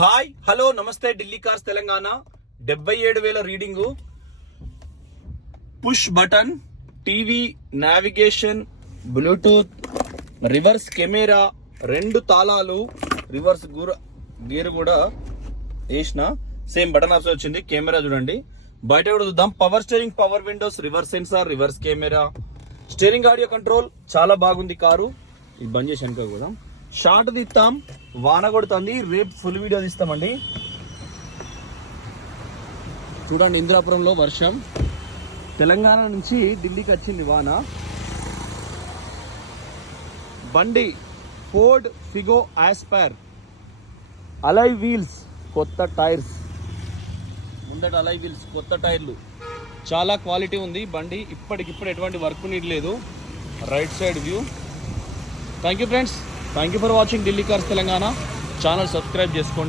Hi hello నమస్తే Delhi cars Telangana 77,000 reading, push button, TV, navigation, Bluetooth, reverse camera, 2 తాళాలు, reverse gear కూడా వేసిన, same button option వచ్చింది. Camera చూడండి, బయట కూడా చూద్దాం. Power steering, power Windows, reverse censor, reverse camera, steering audio control, చాలా బాగుంది కారు. ఇది బంద్ చేసి వెనక కూడా షార్ట్ తీస్తాం. వాన కొడుతుంది, రేపు ఫుల్ వీడియో తీస్తామండి. చూడండి, ఇంద్రాపురంలో వర్షం, తెలంగాణ నుంచి ఢిల్లీకి వచ్చింది వాన. బండి ఫోర్డ్ ఫిగో ఆస్పైర్, అలై వీల్స్, కొత్త టైర్స్, ముందట అలై వీల్స్, కొత్త టైర్లు, చాలా క్వాలిటీ ఉంది బండి. ఇప్పటికిప్పుడు ఎటువంటి వర్క్ నీడ్ లేదు. Right side view. Thank you friends, thank you for watching Delhi cars Telangana. Channel subscribe చేసుకోండి.